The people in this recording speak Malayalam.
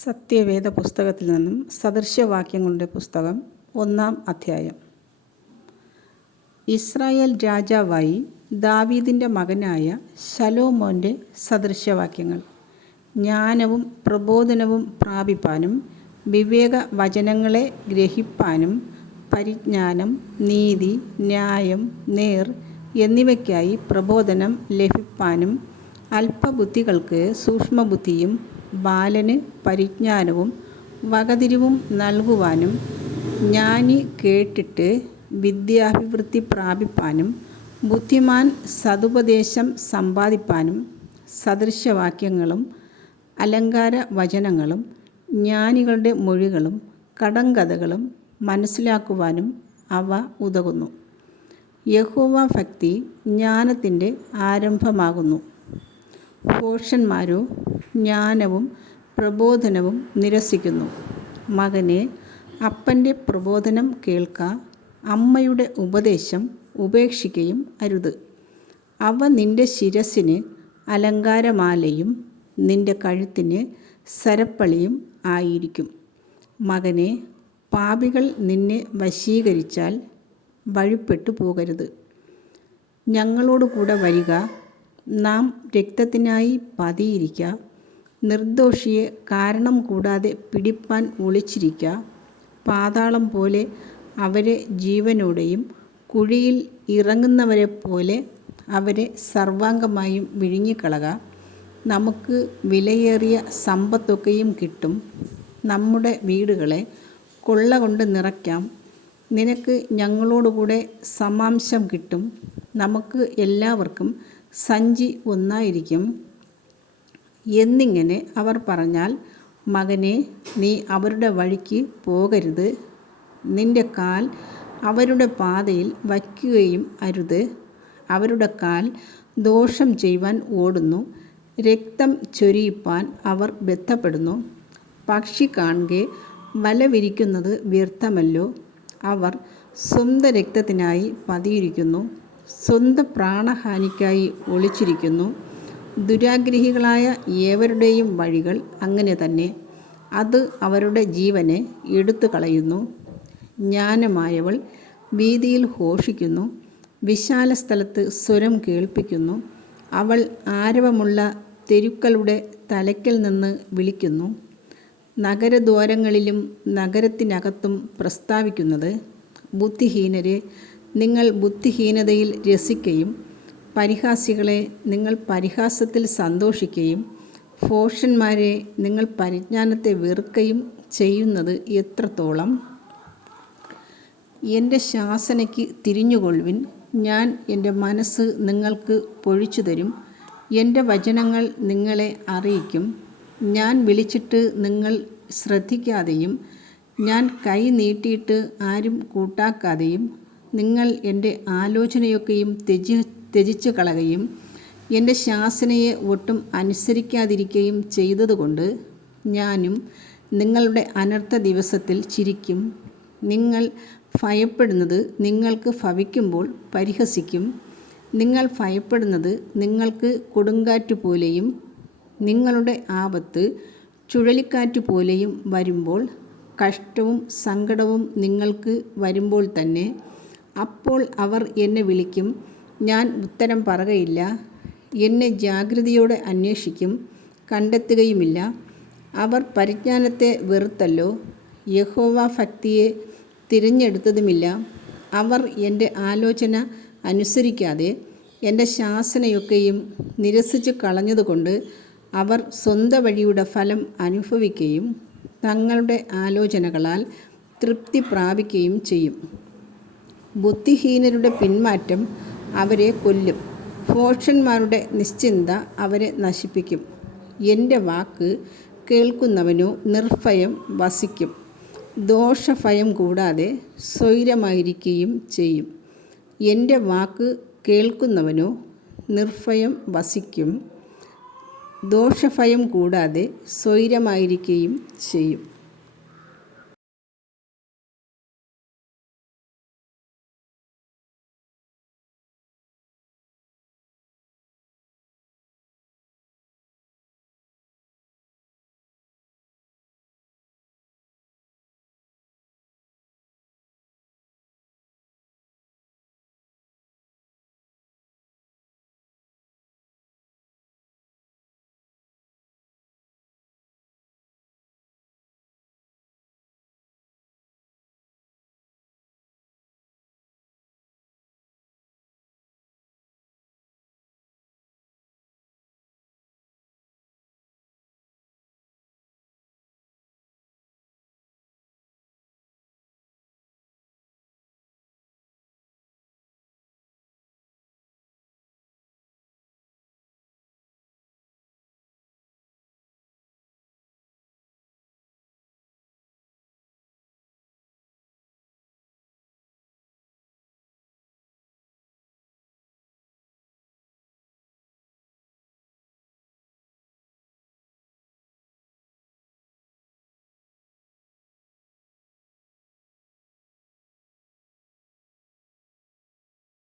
സത്യവേദ പുസ്തകത്തിൽ നിന്നും സദൃശവാക്യങ്ങളുടെ പുസ്തകം 1-ാം അധ്യായം. ഇസ്രായേൽ രാജാവായി ദാവീദിൻ്റെ മകനായ ശലോമോൻ്റെ സദൃശവാക്യങ്ങൾ. ജ്ഞാനവും പ്രബോധനവും പ്രാപിപ്പാനും വിവേകവചനങ്ങളെ ഗ്രഹിപ്പാനും പരിജ്ഞാനം, നീതി, ന്യായം, നേർ എന്നിവയ്ക്കായി പ്രബോധനം ലഭിപ്പാനും അല്പബുദ്ധികൾക്ക് സൂക്ഷ്മബുദ്ധിയും ബാലന് പരിജ്ഞാനവും വകതിരിവും നൽകുവാനും ജ്ഞാനി കേട്ടിട്ട് വിദ്യാഭിവൃദ്ധി പ്രാപിപ്പാനും ബുദ്ധിമാൻ സതുപദേശം സമ്പാദിപ്പാനും സദൃശവാക്യങ്ങളും അലങ്കാര വചനങ്ങളും ജ്ഞാനികളുടെ മൊഴികളും കടങ്കഥകളും മനസ്സിലാക്കുവാനും അവ ഉതകുന്നു. യഹോവ ഭക്തി ജ്ഞാനത്തിൻ്റെ ആരംഭമാകുന്നു. ഭോഷന്മാരോ ജ്ഞാനവും പ്രബോധനവും നിരസിക്കുന്നു. മകനെ, അപ്പൻ്റെ പ്രബോധനം കേൾക്ക, അമ്മയുടെ ഉപദേശം ഉപേക്ഷിക്കുകയും അരുത്. അവ നിൻ്റെ ശിരസിന് അലങ്കാരമാലയും നിൻ്റെ കഴുത്തിന് സരപ്പളിയും ആയിരിക്കും. മകനെ, പാപികൾ നിന്നെ വശീകരിച്ചാൽ വഴിപ്പെട്ടു പോകരുത്. ഞങ്ങളോടുകൂടെ വരിക, നാം രക്തത്തിനായി പതിയിരിക്ക. നിർദോഷിയെ കാരണം കൂടാതെ പിടിപ്പാൻ ഒളിച്ചിരിക്ക. പാതാളം പോലെ അവരെ ജീവനോടെയും കുഴിയിൽ ഇറങ്ങുന്നവരെ പോലെ അവരെ സർവാംഗമായും വിഴുങ്ങിക്കളക. നമുക്ക് വിലയേറിയ സമ്പത്തൊക്കെയും കിട്ടും. നമ്മുടെ വീടുകളെ കൊള്ളകൊണ്ട് നിറയ്ക്കാം. നിനക്ക് ഞങ്ങളോടുകൂടെ സമാംശം കിട്ടും. നമുക്ക് എല്ലാവർക്കും സഞ്ചി ഒന്നായിരിക്കും എന്നിങ്ങനെ അവർ പറഞ്ഞാൽ, മകനെ, നീ അവരുടെ വഴിക്ക് പോകരുത്. നിന്റെ കാൽ അവരുടെ പാതയിൽ വയ്ക്കുകയും അരുത്. അവരുടെ കാൽ ദോഷം ചെയ്യുവാൻ ഓടുന്നു. രക്തം ചൊരിയിപ്പാൻ അവർ ബദ്ധപ്പെടുന്നു. പക്ഷി കാൺകെ വല വിരിക്കുന്നത് വ്യർത്ഥമല്ലോ. അവർ സ്വന്തം രക്തത്തിനായി പതിയിരിക്കുന്നു, സ്വന്തം പ്രാണഹാനിക്കായി ഒളിച്ചിരിക്കുന്നു. ദുരാഗ്രഹികളായ ഏവരുടെയും വഴികൾ അങ്ങനെ തന്നെ. അത് അവരുടെ ജീവനെ എടുത്തു കളയുന്നു. ജ്ഞാനമായവൾ വീതിയിൽ ഘോഷിക്കുന്നു, വിശാല സ്ഥലത്ത് സ്വരം കേൾപ്പിക്കുന്നു. അവൾ ആരവമുള്ള തെരുക്കളുടെ തലയ്ക്കൽ നിന്ന് വിളിക്കുന്നു. നഗരദ്വാരങ്ങളിലും നഗരത്തിനകത്തും പ്രസ്താവിക്കുന്നത്, ബുദ്ധിഹീനരെ, നിങ്ങൾ ബുദ്ധിഹീനതയിൽ രസിക്കുകയും പരിഹാസികളെ, നിങ്ങൾ പരിഹാസത്തിൽ സന്തോഷിക്കുകയും ഭോഷന്മാരെ, നിങ്ങൾ പരിജ്ഞാനത്തെ വെറുക്കുകയും ചെയ്യുന്നത് എത്രത്തോളം? എൻ്റെ ശാസനയ്ക്ക് തിരിഞ്ഞുകൊള്ളുവിൻ. ഞാൻ എൻ്റെ മനസ്സ് നിങ്ങൾക്ക് പൊഴിച്ചു തരും. എൻ്റെ വചനങ്ങൾ നിങ്ങളെ അറിയിക്കും. ഞാൻ വിളിച്ചിട്ട് നിങ്ങൾ ശ്രദ്ധിക്കാതെയും ഞാൻ കൈ നീട്ടിയിട്ട് ആരും കൂട്ടാക്കാതെയും നിങ്ങൾ എൻ്റെ ആലോചനയൊക്കെയും ത്യജിച്ചു കളയുകയും എൻ്റെ ശാസനയെ ഒട്ടും അനുസരിക്കാതിരിക്കുകയും ചെയ്തതുകൊണ്ട് ഞാനും നിങ്ങളുടെ അനർത്ഥ ദിവസത്തിൽ ചിരിക്കും. നിങ്ങൾ ഭയപ്പെടുന്നത് നിങ്ങൾക്ക് ഭവിക്കുമ്പോൾ പരിഹസിക്കും. നിങ്ങൾ ഭയപ്പെടുന്നത് നിങ്ങൾക്ക് കൊടുങ്കാറ്റ് പോലെയും നിങ്ങളുടെ ആപത്ത് ചുഴലിക്കാറ്റ് പോലെയും വരുമ്പോൾ, കഷ്ടവും സങ്കടവും നിങ്ങൾക്ക് വരുമ്പോൾ തന്നെ. അപ്പോൾ അവർ എന്നെ വിളിക്കും, ഞാൻ ഉത്തരം പറയുകയില്ല. എന്നെ ജാഗ്രതയോടെ അന്വേഷിക്കും, കണ്ടെത്തുകയുമില്ല. അവർ പരിജ്ഞാനത്തെ വെറുത്തല്ലോ, യഹോവ ഭക്തിയെ തിരഞ്ഞെടുത്തതുമില്ല. അവർ എൻ്റെ ആലോചന അനുസരിക്കാതെ എൻ്റെ ശാസനയൊക്കെയും നിരസിച്ചു കളഞ്ഞതുകൊണ്ട് അവർ സ്വന്തം വഴിയുടെ ഫലം അനുഭവിക്കുകയും തങ്ങളുടെ ആലോചനകളാൽ തൃപ്തി പ്രാപിക്കുകയും ചെയ്യും. ബുദ്ധിഹീനരുടെ പിന്മാറ്റം അവരെ കൊല്ലും. ഭോഷന്മാരുടെ നിശ്ചിന്ത അവരെ നശിപ്പിക്കും. എൻ്റെ വാക്ക് കേൾക്കുന്നവനോ നിർഭയം വസിക്കും, ദോഷഭയം കൂടാതെ സ്വൈരമായിരിക്കുകയും ചെയ്യും. എൻ്റെ വാക്ക് കേൾക്കുന്നവനോ നിർഭയം വസിക്കും, ദോഷഭയം കൂടാതെ സ്വൈരമായിരിക്കുകയും ചെയ്യും.